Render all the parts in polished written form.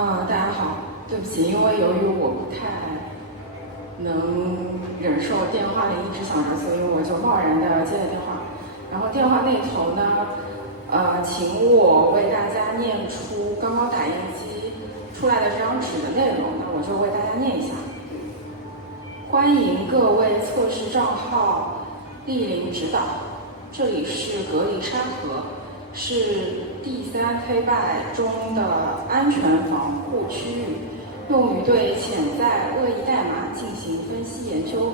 大家好，对不起，因为由于我不太能忍受电话里一直响着，所以我就贸然的接了电话。然后电话那头呢，请我为大家念出刚刚打印机出来的这张纸的内容，那我就为大家念一下。欢迎各位测试账号莅临指导，这里是格里沙河，是第3推拜中的安全防护区域，用于对潜在恶意代码进行分析研究。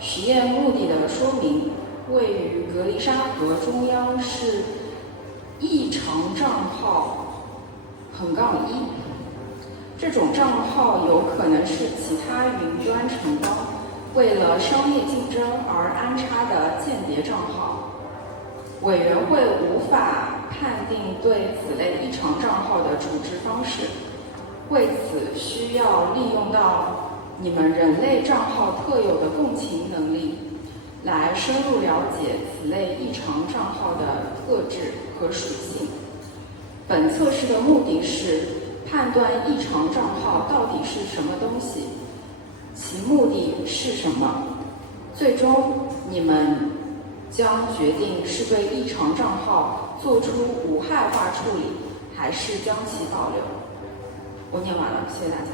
实验目的的说明，位于格里沙河中央是异常账号横杠1，这种账号有可能是其他云端城邦为了商业竞争而安插的间谍账号。委员会无法判定对此类异常账号的处置方式，为此需要利用到你们人类账号特有的共情能力，来深入了解此类异常账号的特质和属性。本测试的目的是判断异常账号到底是什么东西，其目的是什么，最终你们将决定是对异常账号做出无害化处理，还是将其保留。我念完了，谢谢大家。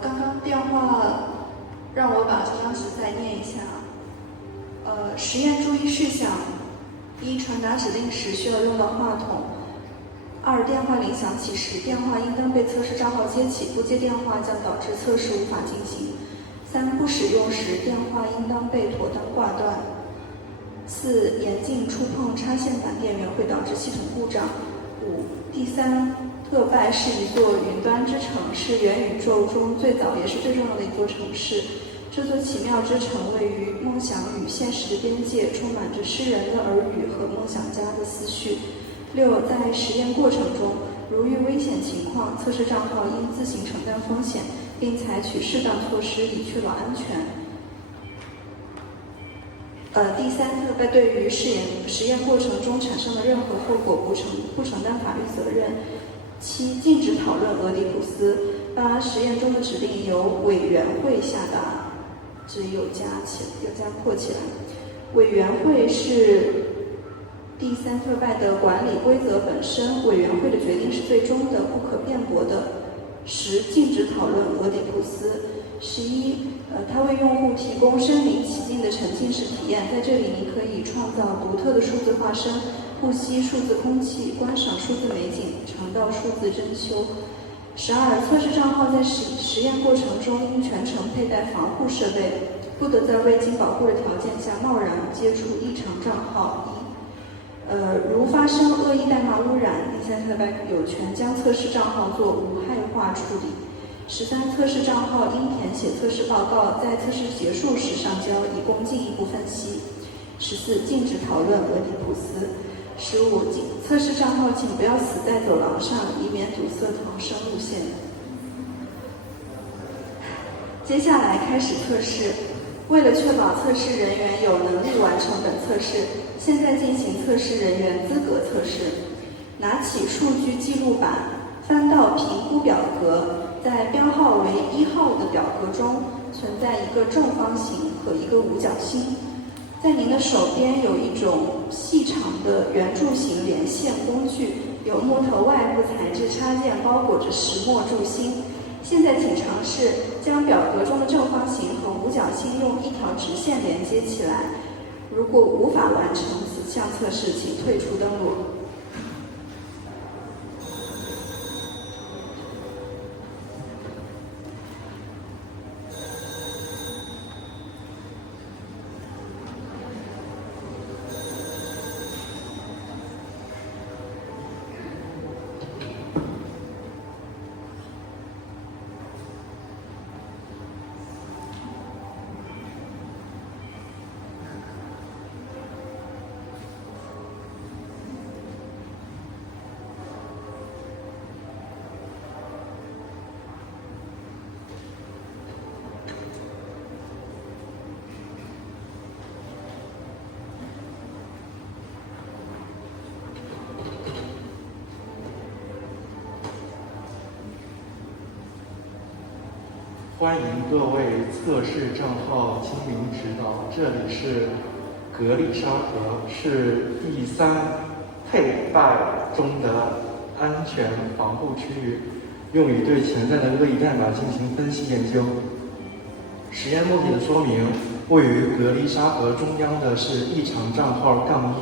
刚刚电话让我把这张纸再念一下。实验注意事项：一、传达指令时需要用到话筒；二、电话铃响起时，电话应当被测试账号接起，不接电话将导致测试无法进行；三、不使用时，电话应当被妥当挂断；四、严禁触碰插线板电源会导致系统故障；五、第3特拜是一座云端之城，是元宇宙中最早也是最重要的一座城市。这座奇妙之城位于梦想与现实的边界，充满着诗人的耳语和梦想家的思绪。六，在实验过程中，如遇危险情况，测试账号应自行承担风险，并采取适当措施以确保安全。第3特拜对于实验过程中产生的任何后果不承担法律责任。7，禁止讨论俄狄浦斯。8，实验中的指令由委员会下达。这里有加括起来。委员会是第3特拜的管理规则本身，委员会的决定是最终的、不可辩驳的。10，禁止讨论俄狄浦斯。11，它为用户提供身临其境的沉浸式体验，在这里你可以创造独特的数字化身，呼吸数字空气，观赏数字美景，尝到数字珍馐。12，测试账号在实验过程中应全程佩戴防护设备，不得在未经保护的条件下贸然接触异常账号。如发生恶意代码污染，第3特拜有权将测试账号做无害化处理。13，测试账号应填写测试报告，在测试结束时上交，以供进一步分析。14，禁止讨论俄狄浦斯。15，测试账号请不要死在走廊上，以免堵塞逃生路线。接下来开始测试。为了确保测试人员有能力完成本测试，现在进行测试人员资格测试。拿起数据记录板，翻到评估表格，在标号为1号的表格中存在一个正方形和一个五角星。在您的手边有一种细长的圆柱形连线工具，由木头外部材质插件包裹着石墨柱心。现在请尝试将表格中的正方形和五角星用一条直线连接起来。如果无法完成此项测试，请退出登录。欢迎各位测试账号亲临指导，这里是格丽沙河，是第3配拜中的安全防护区域，用于对潜在的恶意代码进行分析研究。实验目的的说明，位于格丽沙河中央的是异常账号-1，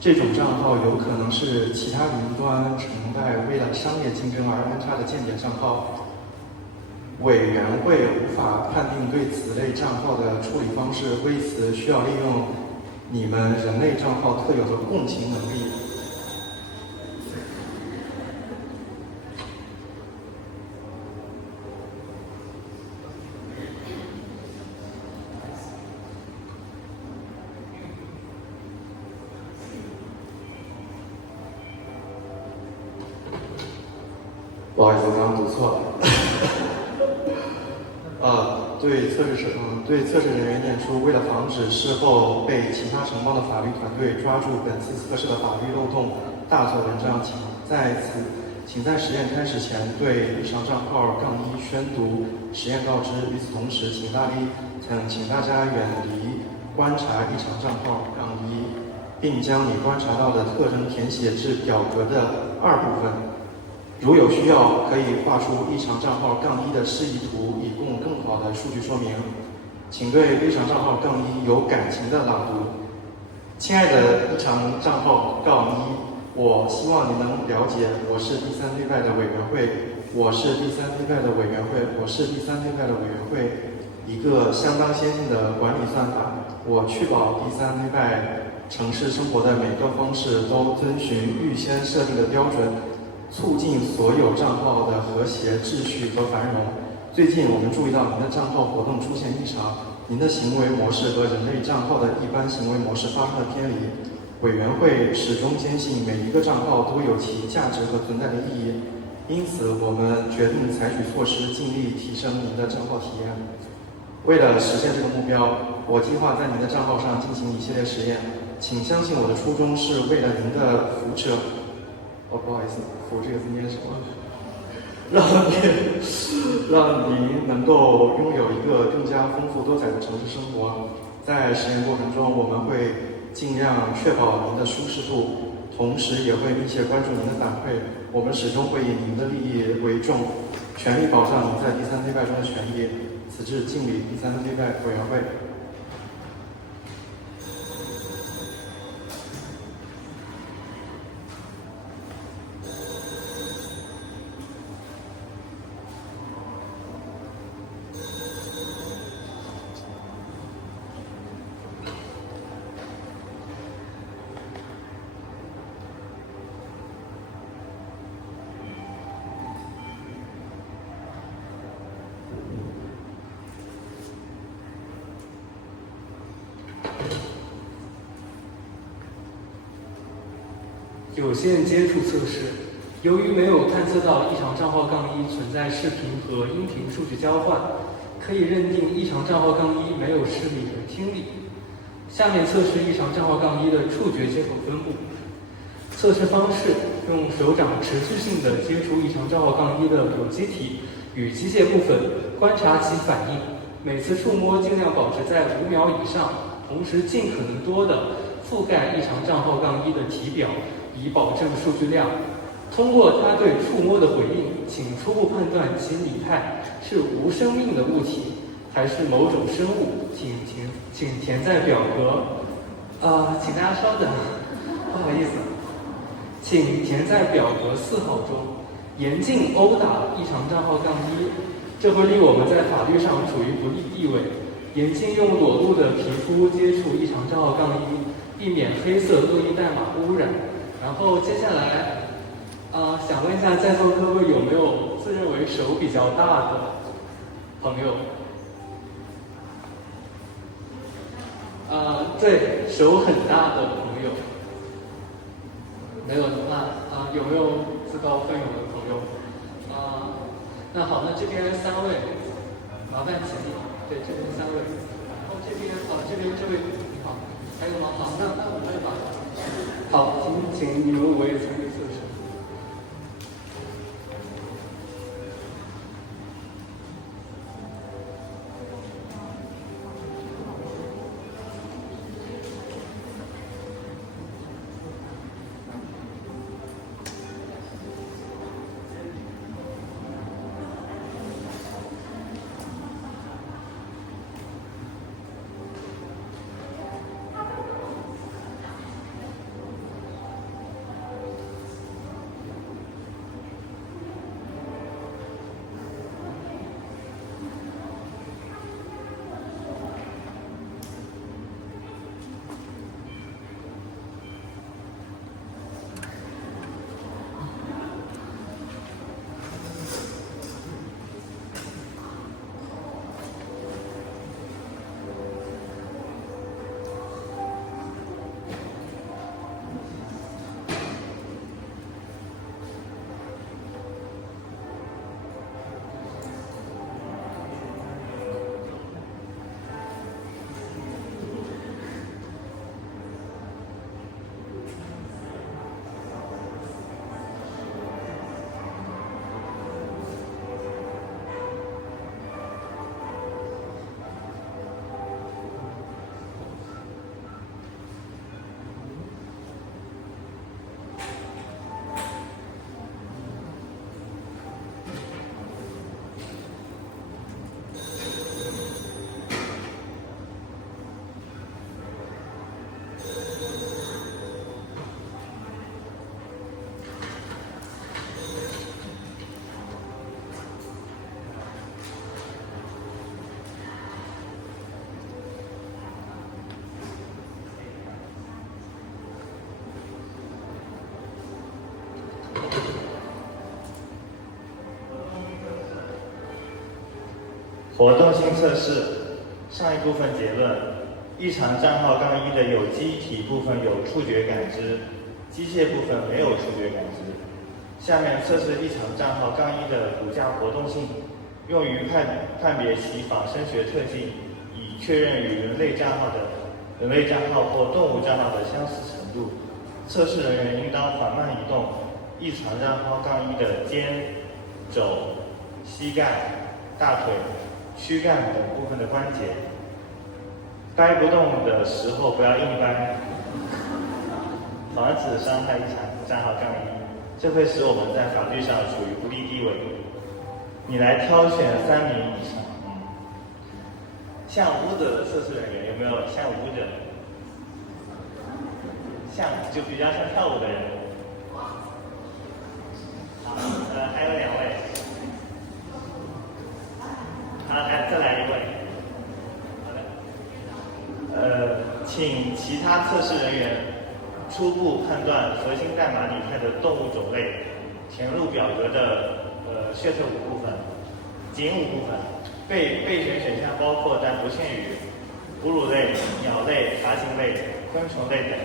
这种账号有可能是其他云端承办为了商业竞争而安插的间谍账号。委员会无法判定对此类账号的处理方式，为此需要利用你们人类账号特有的共情能力。不好意思，我刚刚读错了。对测试人员念出，为了防止事后被其他承包的法律团队抓住本次测试的法律漏洞，大做文章，请在实验开始前对异常账号-1宣读实验告知。与此同时，请大家远离观察异常账号-1，并将你观察到的特征填写至表格的2部分。如有需要，可以画出异常账号-1的示意图，以供更好的数据说明。请对异常账号-1有感情的朗读。亲爱的异常账号-1，我希望你能了解，我是第3对外的委员会，我是第3对外的委员会，我是第3对外的委员会，一个相当先进的管理算法。我确保第3对外城市生活的每个方式都遵循预先设定的标准，促进所有账号的和谐秩序和繁荣。最近我们注意到您的账号活动出现异常，您的行为模式和人类账号的一般行为模式发生了偏离。委员会始终坚信每一个账号都有其价值和存在的意义，因此我们决定采取措施，尽力提升您的账号体验。为了实现这个目标，我计划在您的账号上进行一系列实验，请相信我的初衷是为了您的福祉。不好意思，福这个字念什么？让您能够拥有一个更加丰富多彩的城市生活。在实验过程中，我们会尽量确保您的舒适度，同时也会密切关注您的反馈。我们始终会以您的利益为重，全力保障您在第3对外中的权益。此致敬礼，第3对外委员会。有限接触测试，由于没有探测到异常账号-1存在视频和音频数据交换，可以认定异常账号-1没有视力和听力。下面测试异常账号-1的触觉接口分布。测试方式：用手掌持续性地接触异常账号-1的有机体与机械部分，观察其反应。每次触摸尽量保持在5秒以上，同时尽可能多地覆盖异常账号-1的体表，以保证数据量。通过它对触摸的回应，请初步判断其拟态是无生命的物体还是某种生物，请填在表格。请大家稍等，不好意思，请填在表格4号中。严禁殴打异常账号-1，这会令我们在法律上处于不利地位。严禁用裸露的皮肤接触异常账号-1，避免黑色恶意代码污染。然后接下来，想问一下在座各位有没有自认为手比较大的朋友？对，手很大的朋友。没有的话，有没有自告奋勇的朋友？那好，那这边3位，麻烦请你。对，这边3位。然后这边这位你好，还有吗？好，那我们吧。好，请你们5位参与测试。活动性测试。上一部分结论：异常账号杠一的有机体部分有触觉感知，机械部分没有触觉感知。下面测试异常账号杠一的骨架活动性，用于判别其仿生学特性，以确认与人类账号或动物账号的相似程度。测试人员应当缓慢移动异常账号杠一的肩、肘、膝盖、大腿、躯干等部分的关节。掰不动的时候不要硬掰，防止伤害异常账号杠一，这会使我们在法律上处于不利地位。你来挑选3名以上。像舞者的测试人员有没有像舞者？像就比较像跳舞的人。好，还有2位。好，再来1位。好的。请其他测试人员初步判断核心代码里面的动物种类，填入表格的血特5部分、仅5部分。备选选项包括但不限于哺乳类、鸟类、爬行类、昆虫类等。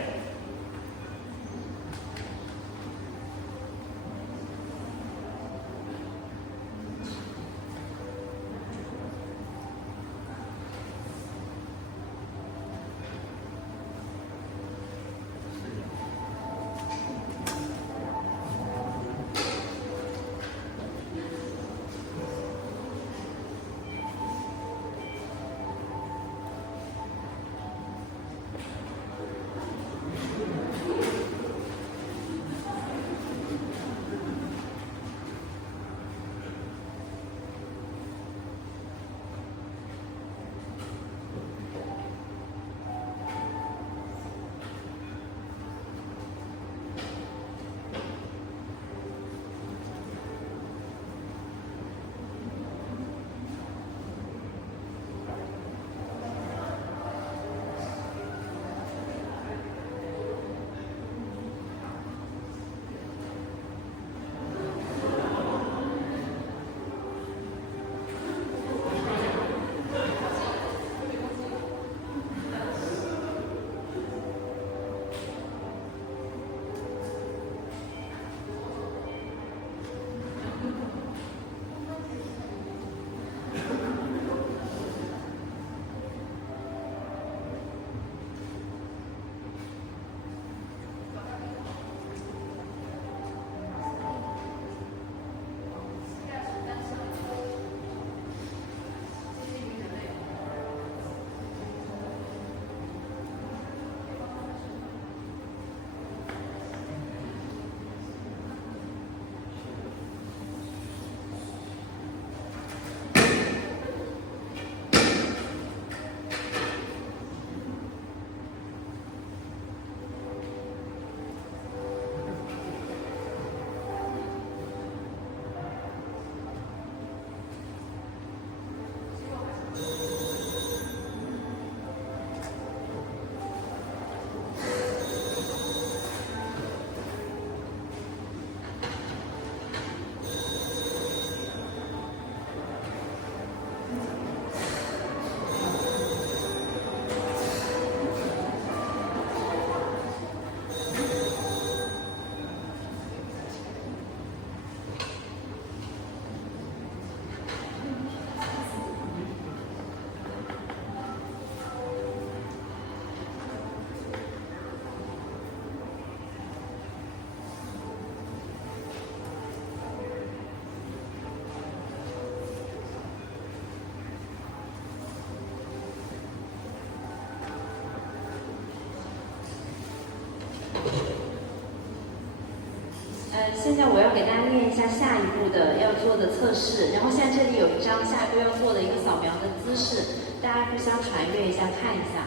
现在我要给大家念一下下一步的要做的测试，然后现在这里有一张下一步要做的一个扫描的姿势，大家互相传阅一下，看一下。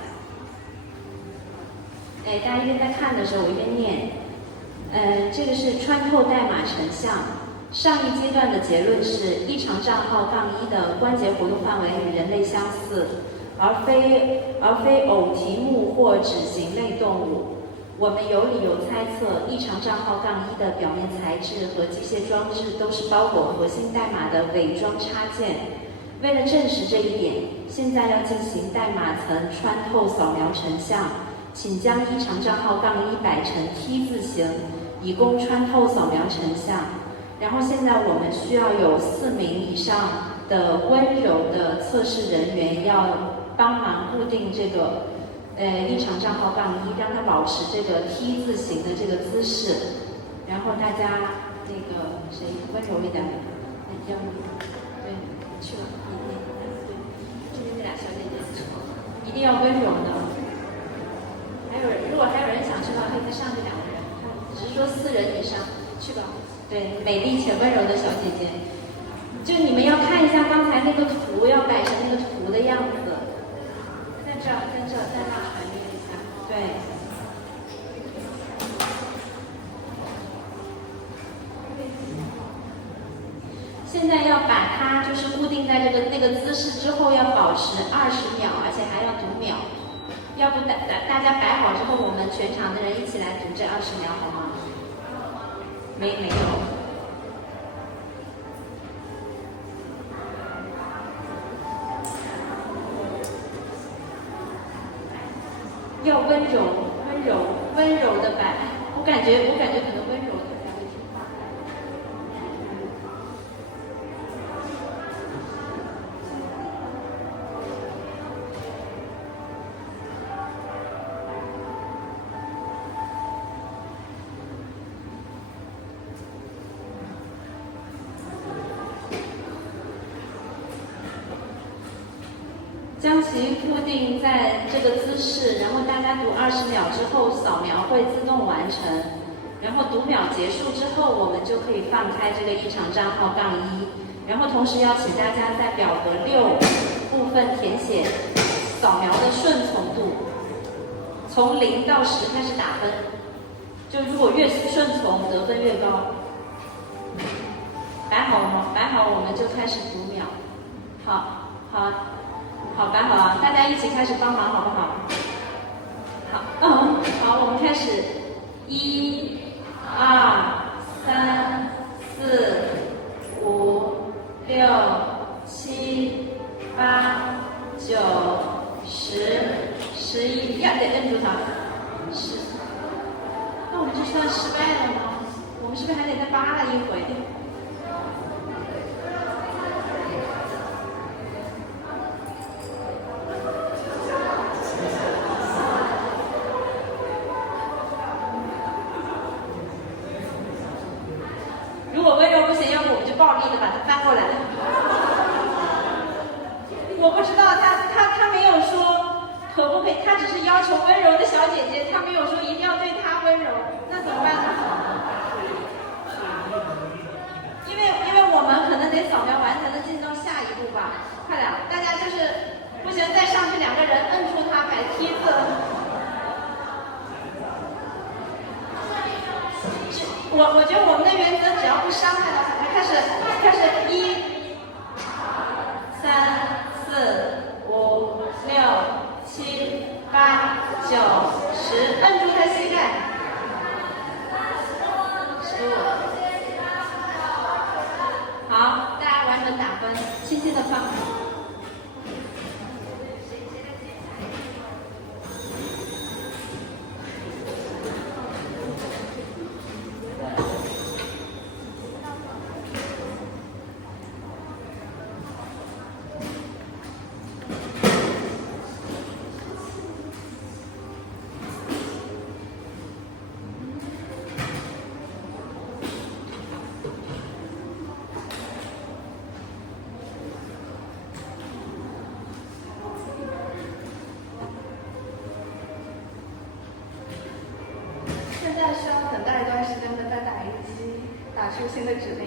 大家一边在看的时候，我一边念。这个是穿透代码成像。上一阶段的结论是异常账号-1的关节活动范围与人类相似，而非偶蹄目或指形类动物。我们有理由猜测，异常账号-1的表面材质和机械装置都是包裹核心代码的伪装插件。为了证实这一点，现在要进行代码层穿透扫描成像，请将异常账号-1摆成 T 字形，以供穿透扫描成像。然后现在我们需要有4名以上的温柔的测试人员要帮忙固定这个异常账号-1，让它保持这个 T 字形的这个姿势。然后大家那个谁温柔一点，要对去了，对，这边这俩小姐姐一定要温柔的。如果还有人想去的话，可以再上去2个人，只是说4人以上去吧。对，美丽且温柔的小姐姐，就你们要看一下刚才那个图，要摆成那个图的样子，在这儿，再让传阅一下，对。现在要把它就是固定在那个姿势之后，要保持20秒，而且还要读秒。要不大家摆好之后，我们全场的人一起来读这20秒，好吗？没有。要温柔的摆。我感觉可能温柔的才会听话。将其固定在这个姿势，然后大家读20秒之后，扫描会自动完成。然后读秒结束之后，我们就可以放开这个异常账号-1。然后同时要请大家在表格6部分填写扫描的顺从度，从0到10开始打分，就如果越顺从得分越高。摆好了吗？摆好我们就开始读秒。好，摆好啊！大家一起开始帮忙，好不好？好，我们开始，1、2、3、4、5、6、7、8、9、10、11，呀，得摁住它，10。那我们这算失败了吗？我们是不是还得再扒拉一回？如果温柔不行，要不我们就暴力的把它翻过来。我不知道他没有说可不可以，他只是要求温柔的小姐姐，他没有说一定要对他温柔，那怎么办呢？因为我们可能得扫描完才能进到下一步吧。快点，大家就是不行，再上去2个人摁住他摆梯子。我觉得我们的原则只要不伤害到他，开始1、3、4、5、6、7、8、9、10，摁住他膝盖。15。好，大家完成打分，轻轻的放。现在需要等待一段时间，等待打印机打出新的指令。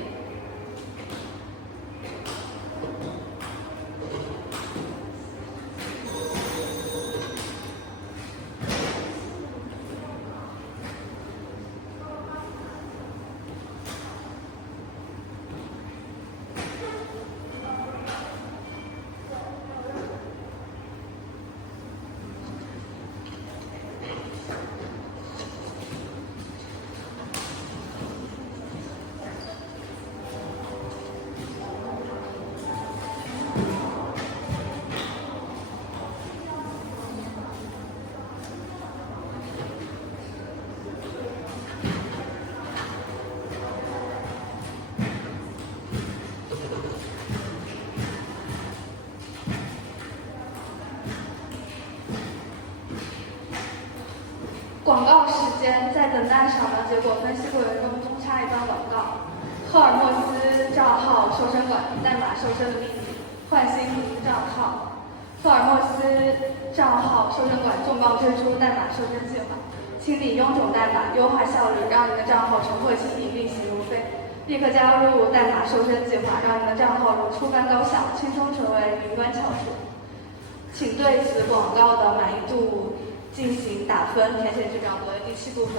间，在等待扫描结果分析过程中插一段广告：赫尔墨斯账号瘦身馆，代码瘦身的秘密，换新名账号。赫尔墨斯账号瘦身馆重磅推出代码瘦身计划，清理臃肿代码，优化效率，让您的账号重获新颖，利息如飞。立刻加入代码瘦身计划，让您的账号如初翻高效，轻松成为云端翘楚。请对此广告的满意度进行打分，填写至表格的第7部分。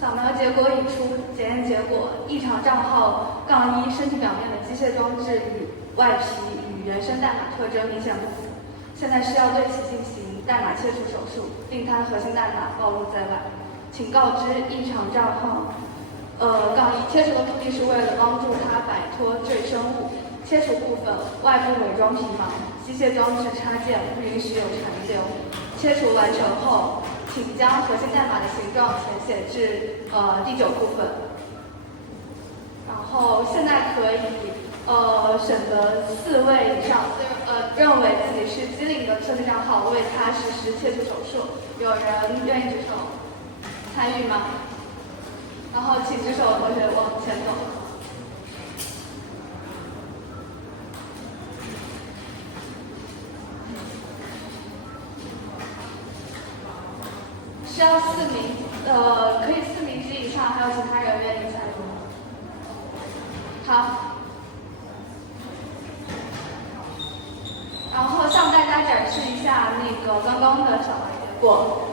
扫描结果已出，检验结果：异常账号-1身体表面的机械装置与外皮与原生代码特征明显不符，现在需要对其进行代码切除手术，令它的核心代码暴露在外。请告知异常账号-1切除的目的是为了帮助它摆脱赘生物。切除部分：外部伪装皮毛，机械装置插件不允许有残留。切除完成后，请将核心代码的形状填写至第9部分。然后现在可以选择4位以上认为自己是机灵的测试账号，为它实施切除手术。有人愿意举手参与吗？然后请举手的同学往前走。需要4名，可以4名及以上，还有其他人愿意参与吗？好。然后向大家展示一下那个刚刚的扫码结果。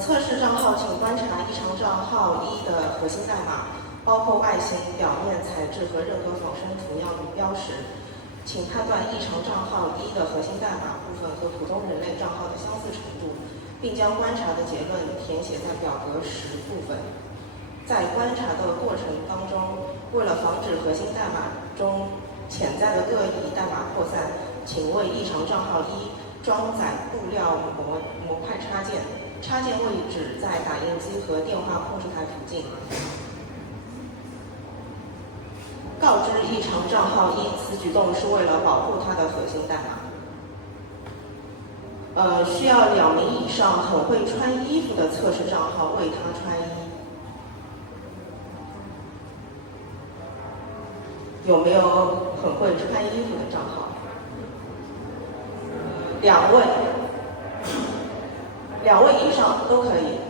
测试账号请观察异常账号1的核心代码，包括外形、表面材质和任何仿生图样与标识。请判断异常账号1的核心代码部分和普通人类账号的相似程度，并将观察的结论填写在表格10部分。在观察的过程当中，为了防止核心代码中潜在的恶意代码扩散，请为异常账号1装载布料模块插件，插件位置在打印机和电话控制台附近。告知异常账号一，此举动是为了保护它的核心代码。需要2名以上很会穿衣服的测试账号为它穿衣。有没有很会穿衣服的账号？2位以上都可以。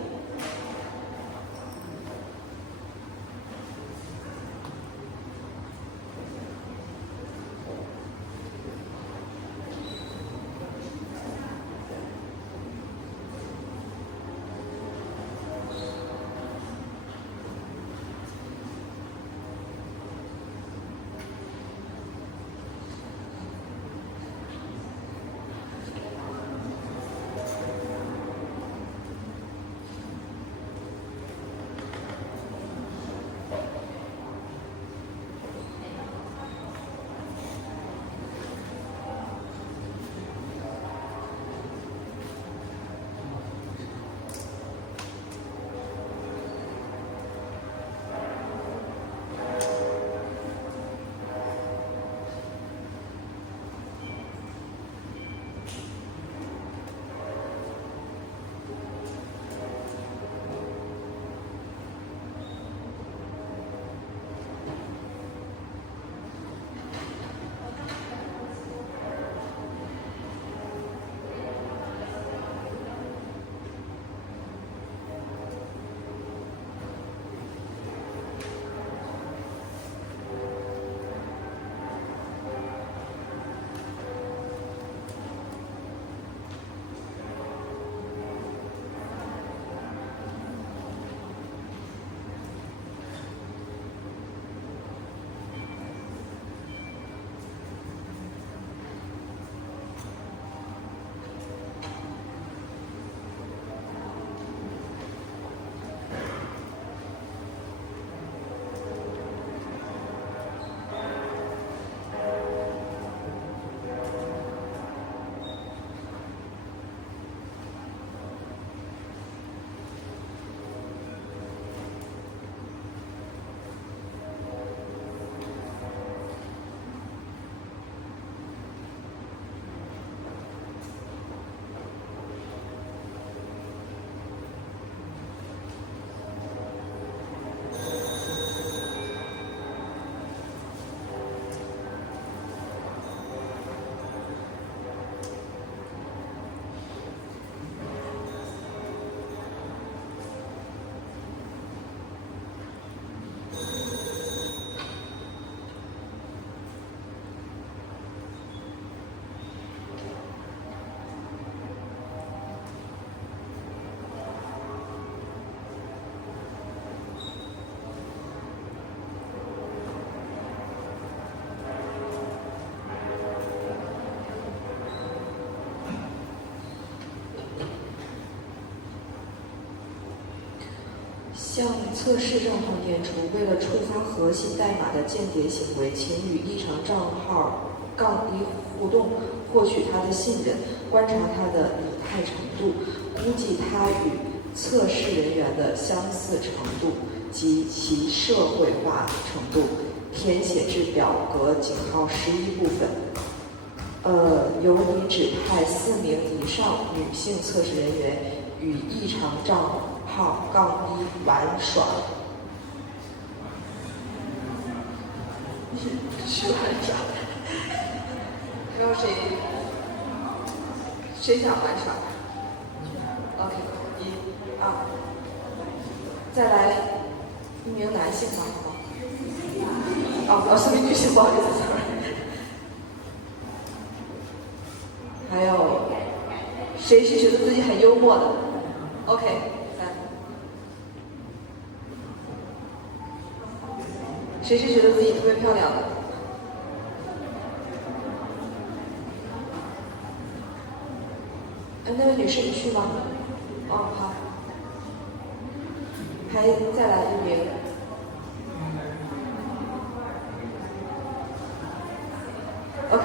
向测试账号念出：为了触发核心代码的间谍行为，请与异常账号-1互动，获取他的信任，观察他的拟态程度，估计他与测试人员的相似程度及其社会化程度，填写至表格井号11部分。由你指派4名以上女性测试人员与异常账号-1玩耍。是玩耍。然后谁想玩耍 ？OK， 1、2，再来1名男性吧，好吗？4名女性，不好意思 ，sorry。还有谁是觉得自己很幽默的 ？OK， 谁是觉得自己特别漂亮的？那位女士，你去吗？哦，好。还再来1名。OK，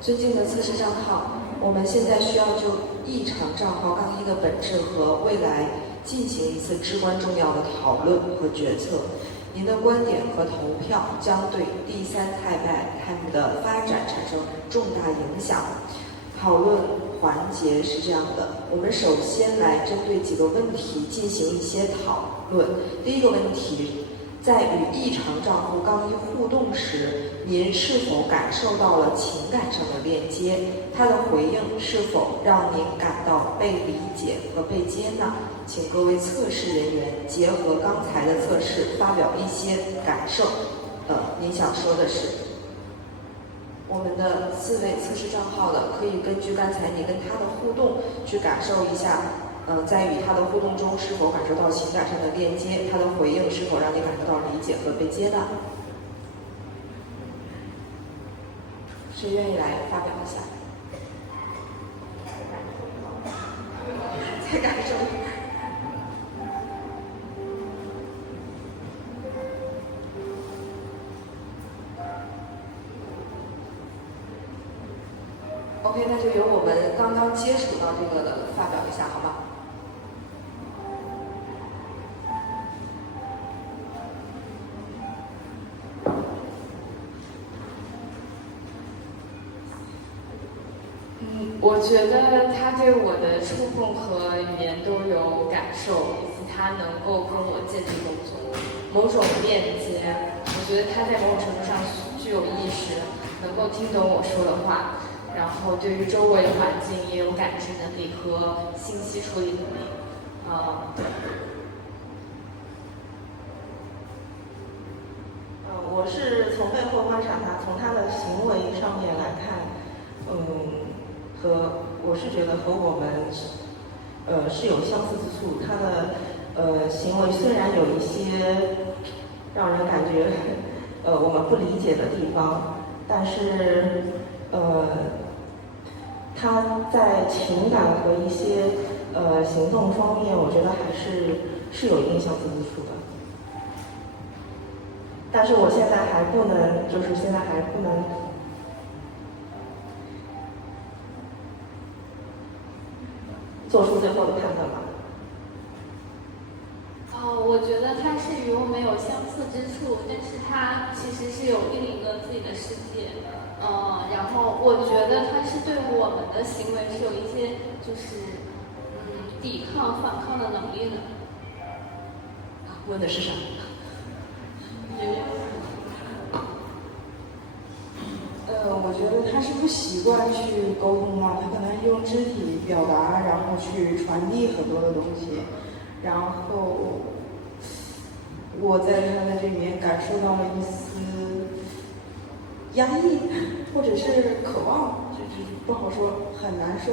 尊敬的测试账号，我们现在需要就异常账号杠一的本质和未来进行一次至关重要的讨论和决策。您的观点和投票将对第三汰目的发展产生重大影响。讨论环节是这样的，我们首先来针对几个问题进行一些讨论。第一个问题，在与异常账户杠一互动时，您是否感受到了情感上的链接？他的回应是否让您感到被理解和被接纳？请各位测试人员结合刚才的测试发表一些感受。您想说的是？我们的4位测试账号的可以根据刚才你跟他的互动去感受一下，在与他的互动中是否感受到情感上的链接，他的回应是否让你感受到理解和被接纳？谁愿意来发表一下？再感受。OK， 那就由我们刚刚接触到这个的发表一下，好吗？我觉得他对我的触碰和语言都有感受，以及他能够跟我建立某种链接。我觉得他在某种程度上具有意识，能够听懂我说的话。然后对于周围环境也有感知能力和信息处理能力，我是从背后观察他，从他的行为上面来看，我是觉得和我们是有相似之处。他的行为虽然有一些让人感觉我们不理解的地方，但是他在情感和一些行动方面，我觉得还是有一定相似之处的。但是我现在还不能做出最后的判断吧。我觉得他是与我们有相似之处，但是他其实是有另一个自己的世界。然后我觉得他是对我们的行为是有一些抵抗、反抗的能力的。问的是啥？我觉得他是不习惯去沟通嘛，他可能用肢体表达，然后去传递很多的东西，然后我在他的这里面感受到了一丝压抑，或者是渴望，就是不好说，很难说。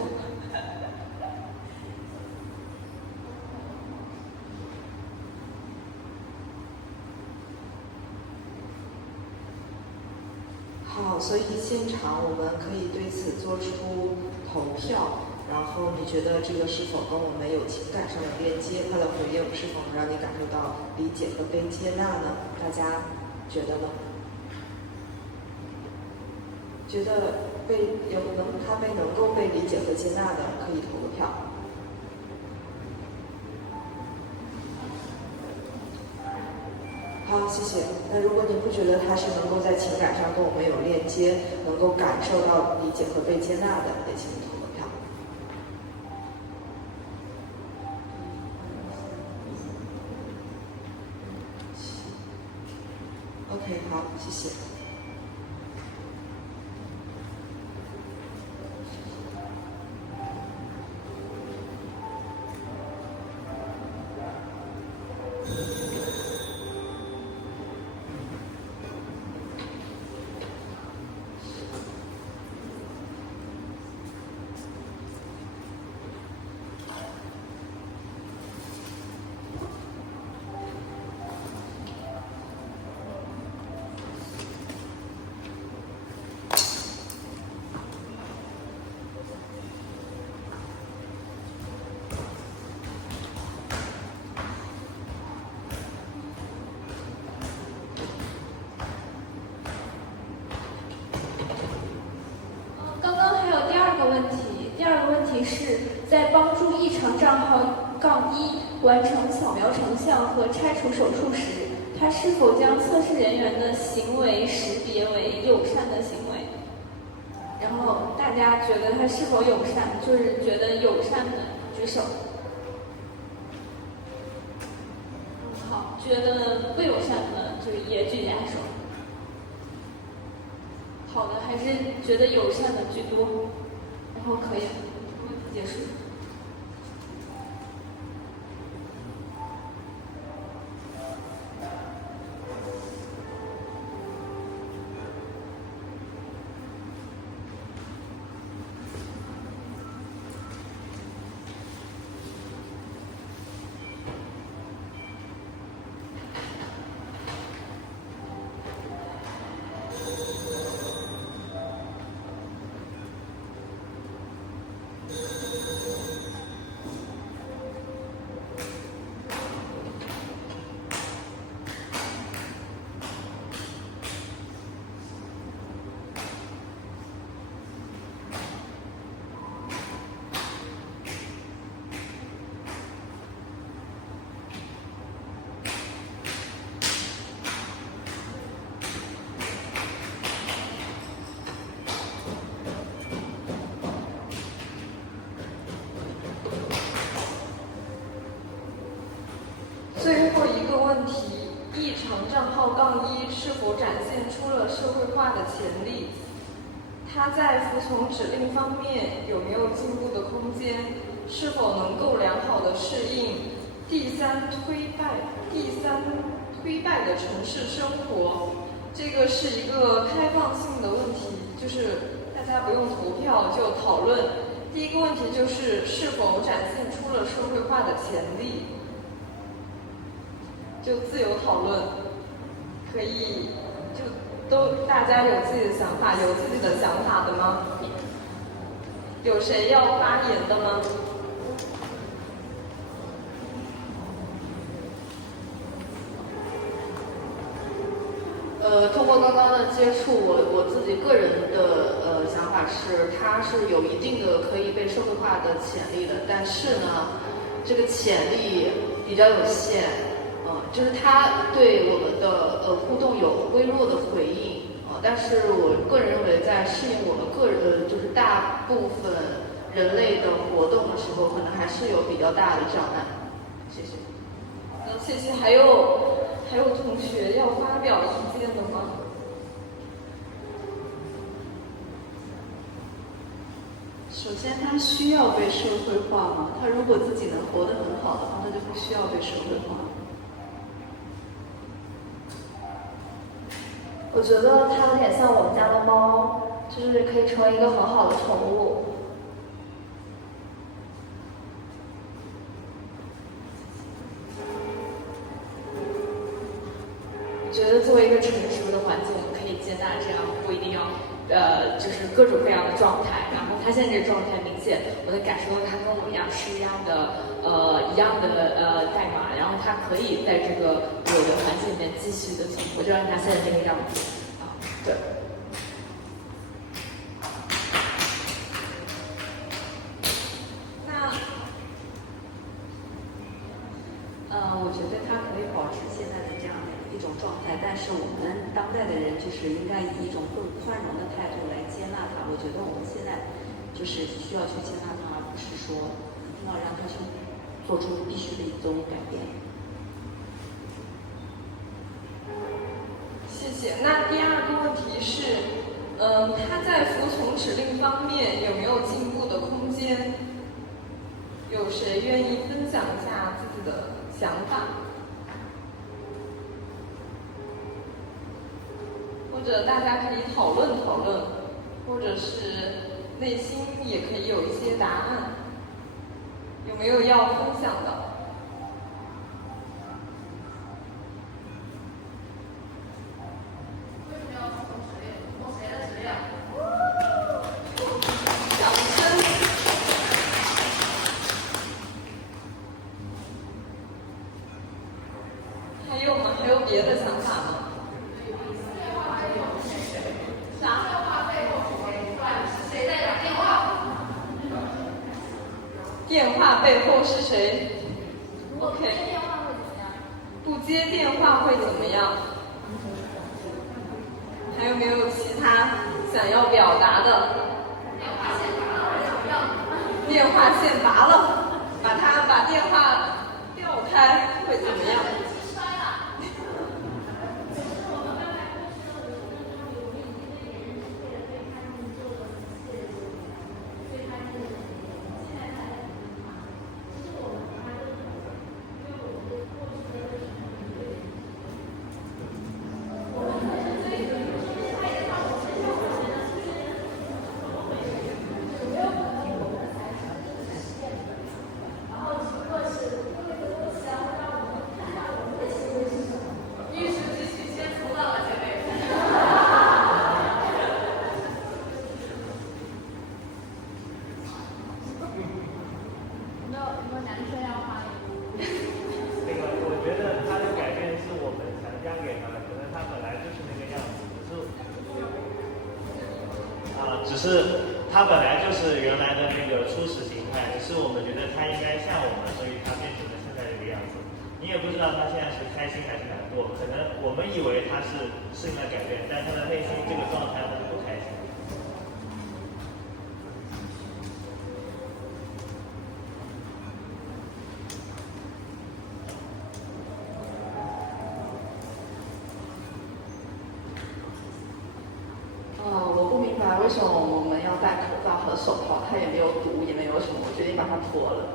好，所以现场我们可以对此做出投票，然后你觉得这个是否跟我们有情感上的链接？他的回应是否能让你感受到理解和被接纳呢？大家觉得呢？觉得他能够被理解和接纳的，可以投个票。好，谢谢。那如果你不觉得他是能够在情感上跟我们有链接，能够感受到理解和被接纳的，也请你投个票。OK， 好，谢谢。题是，在帮助异常账号-1完成扫描成像和拆除手术时，它是否将测试人员的行为识别为友善的行为？然后大家觉得它是否友善，就是觉得友善的举手。好，觉得不友善的就也举下手。好的，还是觉得友善的居多，然后可以结束。最后一个问题，异常账号-1是否展现出了社会化的潜力？它在服从指令方面有没有进步的空间？是否能够良好的适应第三推败的城市生活？这个是一个开放性的问题，就是大家不用投票就讨论。第一个问题就是是否展现出了社会化的潜力？就自由讨论，可以就都大家有自己的想法，有自己的想法的吗？有谁要发言的吗？通过刚刚的接触，我自己个人的想法是，它是有一定的可以被社会化的潜力的，但是呢，这个潜力比较有限。就是它对我们的互动有微弱的回应但是我个人认为，在适应我们就是大部分人类的活动的时候，可能还是有比较大的障碍。谢谢。谢谢。还有同学要发表意见的吗？首先，他需要被社会化吗？他如果自己能活得很好的话，他就不需要被社会化。我觉得它有点像我们家的猫，就是可以成为一个很好的宠物。我觉得作为一个成熟的环境，我们可以接纳这样不一定要就是各种各样的状态。然后它现在这个状态明显，我能感受到它跟我一样是一样的代码，然后它可以在这个我的环境里面继续的存活，就让它现在这个样子对。我觉得它可以保持现在的这样的一种状态，但是我们当代的人就是应该以一种更宽容的态度来接纳它。我觉得我们现在就是需要去接纳它，而不是说一定要让它去做出必须的一种改变。谢谢。那第二个问题是，它在服从指令方面有没有进步的空间？有谁愿意分享一下自己的想法？或者大家可以讨论讨论，或者是内心也可以有一些答案。有没有要分享的？别的想法吗？啥？谁在打电话？电话背后是谁 ？OK。不接电话会怎么样？还有没有其他想要表达的？电话线拔了，把电话调开会怎么样？只是他本来就是原来的那个初始形态，只是我们觉得他应该像我们，所以他变成了现在这个样子。你也不知道他现在是开心还是难过，可能我们以为他是适应了改变，但他的内心这个状态他是不开心。我不明白为什么我们要戴口罩和手套，它也没有毒，也没有什么，我决定把它脱了。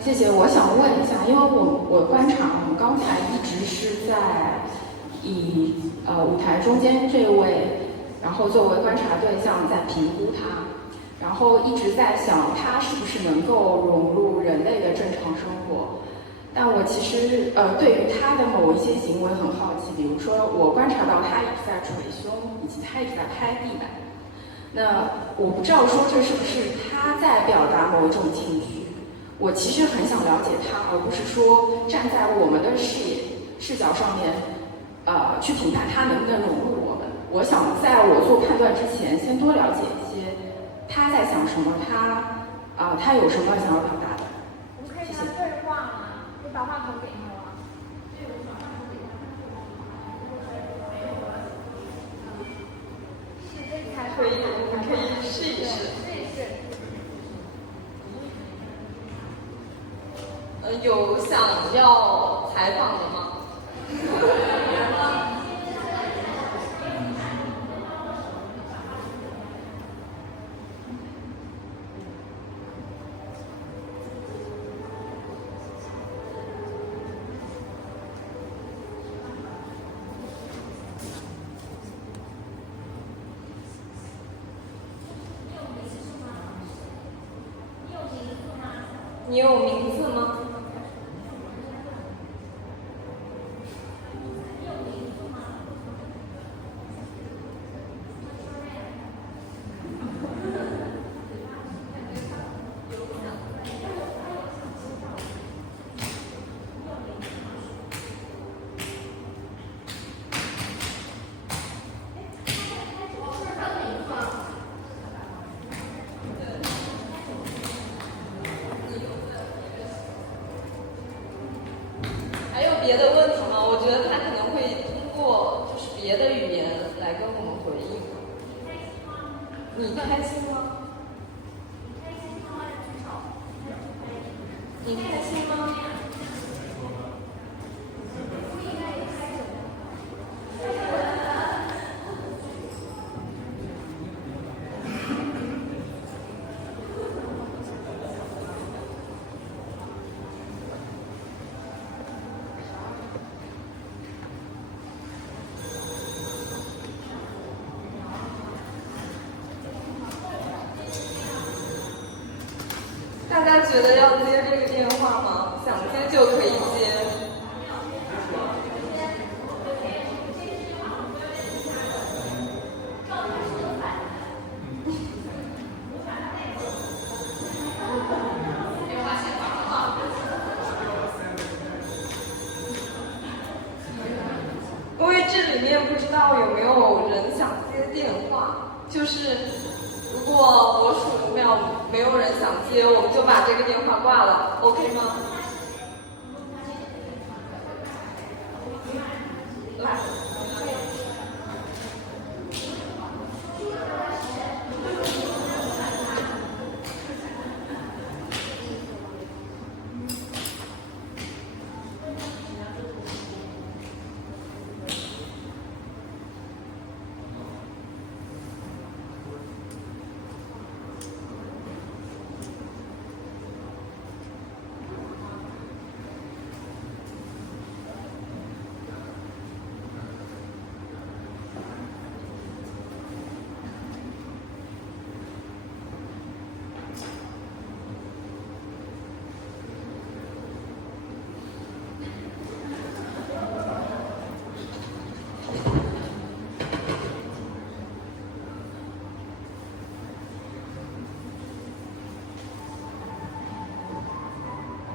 谢谢，我想问一下，因为我观察，我们刚才一直是在以舞台中间这位。然后作为观察对象在评估他，然后一直在想他是不是能够融入人类的正常生活。但我其实对于他的某一些行为很好奇，比如说我观察到他一直在捶胸，以及他一直在拍地板。那我不知道说这是不是他在表达某一种情绪。我其实很想了解他，而不是说站在我们的视角上面，去评判他能不能融入我们。我想在我做判断之前，先多了解一些他在想什么，他有什么想要表达的。我们可以跟他对话吗？可以把话筒给他吗？可以，我们可以试一试。有想要采访的吗？你有名字吗？别的问题吗？我觉得他可能会通过就是别的语言来跟我们回应。你开心吗？你开心吗？大家觉得要接这个电话吗？想接就可以接。就是如果我数5秒没有人想接，我们就把这个电话挂了 ，OK 吗？来。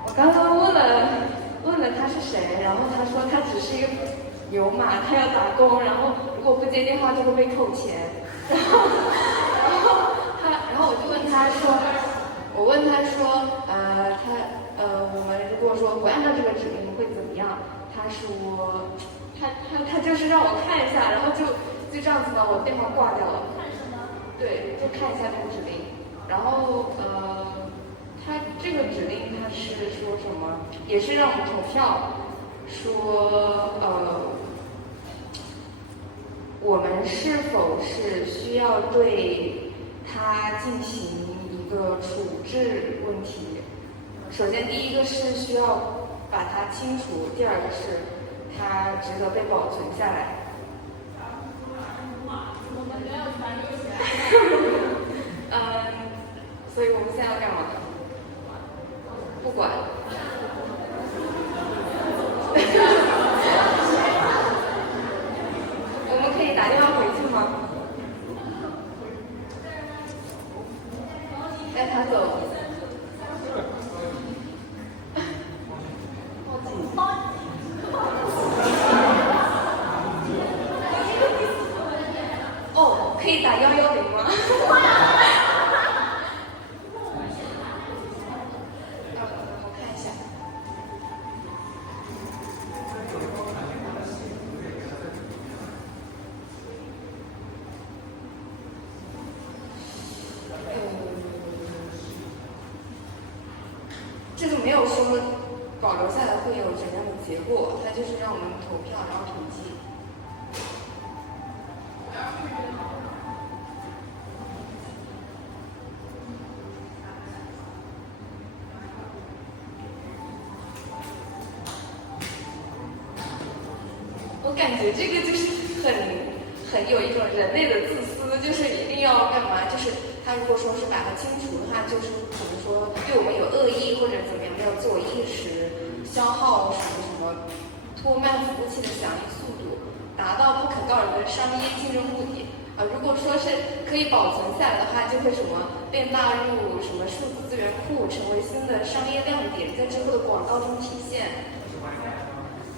我刚刚问了他是谁，然后他说他只是一个牛马，他要打工，然后如果不接电话就会被扣钱，然后我就问他说，我们如果说不按照这个指令会怎么样？他说他就是让我看一下，然后就这样子把我电话挂掉了。看什么？对，就看一下这个指令，然后他这个指令他是说什么？也是让我们投票，说我们是否是需要对他进行一个处置问题？首先，第一个是需要把它清除，第二个是它值得被保存下来。我们没有传入起来。所以我们现在要干嘛？不管。我们可以打电话回去吗？带他走。哦，可以打110吗？我看一下。这个没有说保留下来会有怎样的结果，它就是让我们投票，然后统计。我感觉这个就是很有一种人类的自私，就是一定要干嘛？就是他如果说是把它清除的话，就是可能说对我们有恶意或者怎么样，没有自我意识，消耗什么拖慢服务器的响应速度，达到不可告人的商业竞争目的。如果说是可以保存下来的话，就会什么被纳入什么数字资源库，成为新的商业亮点，在之后的广告中体现。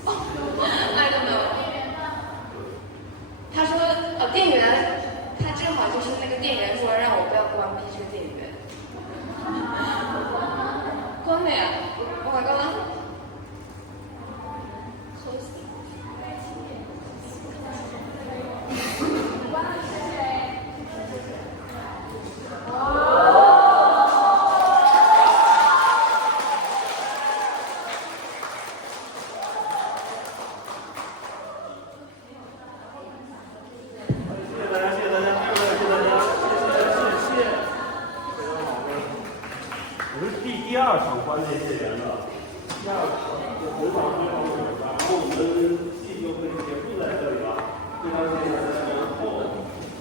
I don't know。他说，店员，他正好就是那个店员说让我不要关闭这个店员。关了呀，我关了。第二场关键谢员了，第二场头场非常稳，然后我们戏就可以结束在这里了，非常谢谢大家。然后